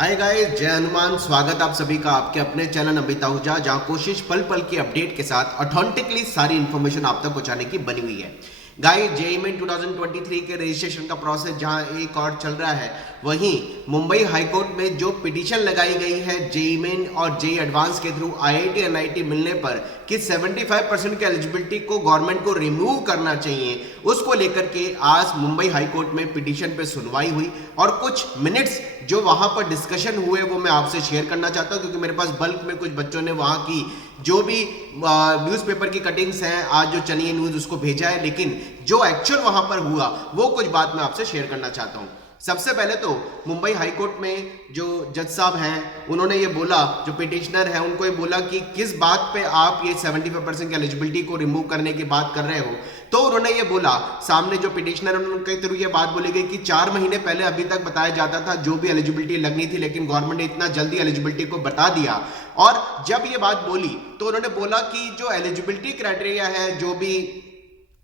Hi guys, जय हनुमान। स्वागत आप सभी का आपके अपने चैनल अमित आहूजा, जहां कोशिश पल पल की अपडेट के साथ ऑथेंटिकली सारी इंफॉर्मेशन आप तक पहुंचाने की बनी हुई है। गाइस, जेईई मेन 2023 के रजिस्ट्रेशन का प्रोसेस जहां एक और चल रहा है, वहीं मुंबई हाईकोर्ट में जो पिटीशन लगाई गई है जेईई मेन और जेईई एडवांस के थ्रू आईआईटी एनआईटी मिलने पर कि 75% के एलिजिबिलिटी को गवर्नमेंट को रिमूव करना चाहिए, उसको लेकर के आज मुंबई हाईकोर्ट में पिटीशन पे सुनवाई हुई और कुछ मिनट्स जो वहां पर डिस्कशन हुए वो मैं आपसे शेयर करना चाहता हूं, क्योंकि मेरे पास बल्क में कुछ बच्चों ने वहां की जो भी न्यूज़पेपर की कटिंग्स हैं, आज जो चली है न्यूज़, उसको भेजा है। लेकिन जो एक्चुअल वहां पर हुआ वो कुछ बात मैं आपसे शेयर करना चाहता हूं। सबसे पहले तो मुंबई हाईकोर्ट में जो जज साहब हैं उन्होंने ये बोला, जो पिटिशनर है उनको ये बोला कि किस बात पे आप ये 75% की एलिजिबिलिटी को रिमूव करने की बात कर रहे हो। तो उन्होंने ये बोला, सामने जो पिटिशनर उनके थ्रू ये बात बोली गई कि 4 महीने पहले अभी तक बताया जाता था जो भी एलिजिबिलिटी लगनी थी, लेकिन गवर्नमेंट ने इतना जल्दी एलिजिबिलिटी को बता दिया। और जब ये बात बोली तो उन्होंने बोला कि जो एलिजिबिलिटी क्राइटेरिया है, जो भी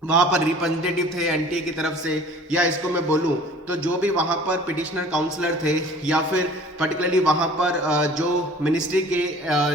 वहां पर रिप्रेजेंटेटिव थे एनटीए की तरफ से, या इसको मैं बोलूं तो जो भी वहां पर पिटिशनर काउंसलर थे या फिर पर्टिकुलरली वहां पर जो मिनिस्ट्री के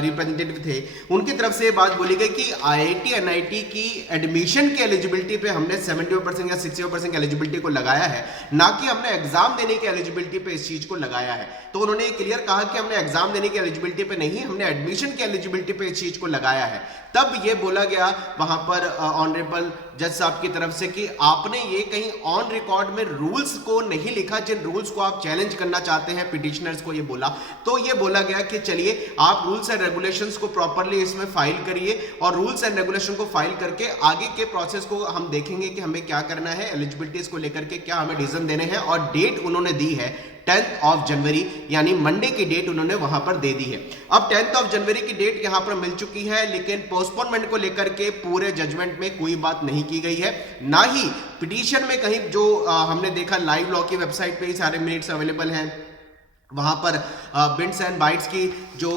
रिप्रेजेंटेटिव थे, उनकी तरफ से ये बात बोली गई कि आईआईटी एनआईटी की एडमिशन की एलिजिबिलिटी पे हमने 70% या 60% एलिजिबिलिटी को लगाया है, ना कि हमने एग्जाम देने की एलिजिबिलिटी पे इस चीज को लगाया है। तो उन्होंने क्लियर कहा कि हमने एग्जाम देने की एलिजिबिलिटी पे नहीं, हमने एडमिशन की एलिजिबिलिटी पे इस चीज को लगाया है। तब ये बोला गया वहां पर ऑनरेबल जज साहब की तरफ से कि आपने ये कहीं ऑन रिकॉर्ड में रूल्स को नहीं लिखा, जिन रूल्स को आप चैलेंज करना चाहते हैं, पिटिशनर्स को ये बोला। तो ये बोला गया कि चलिए आप रूल्स एंड रेगुलेशंस को प्रॉपर्ली इसमें फाइल करिए और रूल्स एंड रेगुलेशन को फाइल करके आगे के प्रोसेस को हम देखेंगे कि हमें क्या करना है, एलिजिबिलिटीज को लेकर के क्या हमें डिसीजन देने हैं। और डेट उन्होंने दी है 10 जनवरी, यानी मंडे की डेट उन्होंने वहां पर दे दी है। अब 10 जनवरी की डेट यहां पर मिल चुकी है, लेकिन पोस्टपोनमेंट को लेकर के पूरे जजमेंट में कोई बात नहीं की गई है, ना ही पिटीशन में कहीं जो हमने देखा लाइव लॉ की वेबसाइट पे ही सारे मिनट्स अवेलेबल हैं। वहां पर बिट्स एंड बाइट्स की जो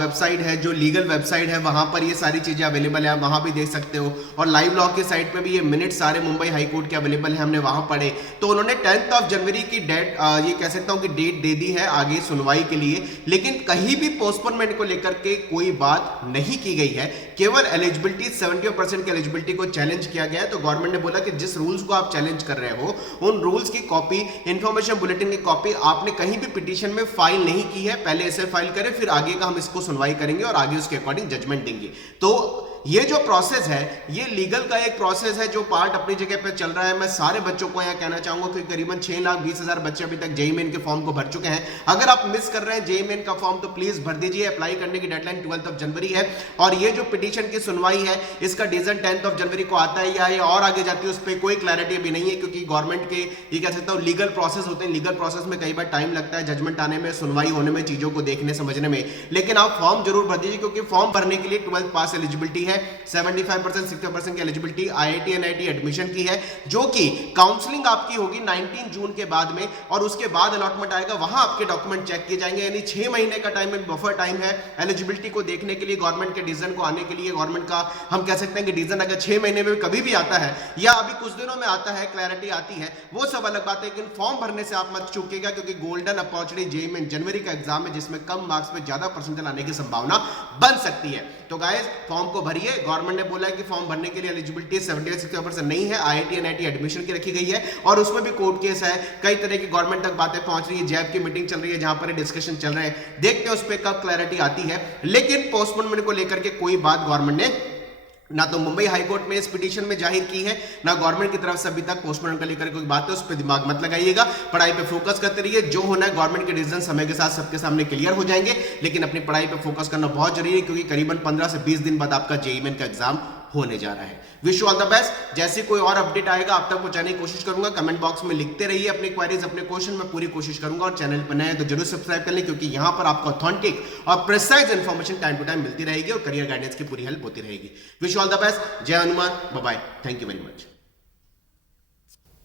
वेबसाइट है, जो लीगल वेबसाइट है, वहां पर ये सारी चीजें अवेलेबल है, वहां भी देख सकते हो। और लाइव लॉ की साइट पे भी ये मिनट सारे मुंबई हाई कोर्ट के अवेलेबल है, हमने वहां पढ़े। तो उन्होंने 10 जनवरी की डेट, ये कह सकता हूं कि डेट दे दी है आगे सुनवाई के लिए, लेकिन कहीं भी पोस्टपोनमेंट को लेकर के कोई बात नहीं की गई है। केवल एलिजिबिलिटी 70% की एलिजिबिलिटी को चैलेंज किया गया है। तो गवर्नमेंट ने बोला कि जिस रूल्स को आप चैलेंज कर रहे हो, उन रूल्स की कॉपी, इंफॉर्मेशन बुलेटिन की कॉपी आपने कहीं भी पिटीशन में फाइल नहीं की है, पहले इसे फाइल करें, फिर आगे का हम इसको सुनवाई करेंगे और आगे उसके अकॉर्डिंग जजमेंट देंगे। तो ये जो प्रोसेस है, ये लीगल का एक प्रोसेस है जो पार्ट अपनी जगह पे चल रहा है। मैं सारे बच्चों को यहां कहना चाहूंगा कि करीबन 6,20,000 बच्चे अभी तक जेईई मेन के फॉर्म को भर चुके हैं। अगर आप मिस कर रहे हैं जेईई मेन का फॉर्म तो प्लीज भर दीजिए। अप्लाई करने की डेडलाइन 12 जनवरी है और ये जो पिटीशन की सुनवाई है, इसका डिसीजन 10 जनवरी को आता है या ये और आगे जाती है, उस पर कोई क्लैरिटी अभी नहीं है, क्योंकि गवर्नमेंट के ये कह सकता हूं लीगल प्रोसेस होते हैं। लीगल प्रोसेस में कई बार टाइम लगता है जजमेंट आने में, सुनवाई होने में, चीजों को देखने समझने में। लेकिन आप फॉर्म जरूर भर दीजिए, क्योंकि फॉर्म भरने के लिए 12th पास एलिजिबिलिटी है, 75% 60% की एलिजिबिलिटी आईआईटी एनआईटी एडमिशन की है, जो कि काउंसलिंग आपकी होगी 19 जून के बाद में, और उसके बाद अलॉटमेंट आएगा, वहां आपके डॉक्यूमेंट चेक किए जाएंगे। यानी 6 महीने का टाइम, बफर टाइम है एलिजिबिलिटी को देखने के लिए, गवर्नमेंट के डिसीजन को आने के लिए। गवर्नमेंट का हम कह सकते हैं कि डिसीजन अगर 6 महीने में कभी भी आता है या अभी कुछ दिनों में आता है, क्लैरिटी आती है, वो सब अलग बात है। लेकिन फॉर्म भरने से आप मत चूकिएगा, क्योंकि गोल्डन अपॉर्चुनिटी जेईई में जनवरी का एग्जाम है, जिसमें कम मार्क्स पे ज्यादा परसेंटेज आने की संभावना बन सकती है। तो गाइस, फॉर्म को भरिए। गवर्नमेंट ने बोला है कि फॉर्म भरने के लिए एलिजिबिलिटी 70-60% नहीं है, आईआईटी एनआईटी एडमिशन की रखी गई है, और उसमें भी कोर्ट केस है। कई तरह की गवर्नमेंट तक बातें पहुंच रही है, जैब की मीटिंग चल रही है, जहां पर डिस्कशन चल रहे हैं। देखते हैं उस पर कब क्लैरिटी आती है। लेकिन पोस्टपोनमेंट को लेकर के कोई बात गवर्नमेंट ने ना तो मुंबई हाईकोर्ट में इस पिटीशन में जाहिर की है, ना गवर्नमेंट की तरफ से अभी तक पोस्टपोनमेंट को लेकर कोई बात है, उस पर दिमाग मत लगाइएगा। पढ़ाई पे फोकस करते रहिए। जो होना है गवर्नमेंट के डिसीजन समय के साथ सबके सामने क्लियर हो जाएंगे, लेकिन अपनी पढ़ाई पे फोकस करना बहुत जरूरी है, क्योंकि करीबन 15 से 20 दिन बाद आपका जेईई मेन का एग्जाम होने जा रहा है। Wish you all the best. जैसे कोई और अपडेट आएगा आप तक पहुंचाने की कोशिश करूंगा। कमेंट बॉक्स में लिखते रहिए अपनी क्वेरीज, अपने क्वेश्चन, में पूरी कोशिश करूंगा। और चैनल पर नए हैं तो जरूर सब्सक्राइब कर लें, क्योंकि यहां पर आपको ऑथेंटिक और precise information time to time मिलती रहेगी और करियर गाइडेंस की पूरी हेल्प होती रहेगी। Wish you all the best. जय Hanuman. Bye bye. Thank you very much.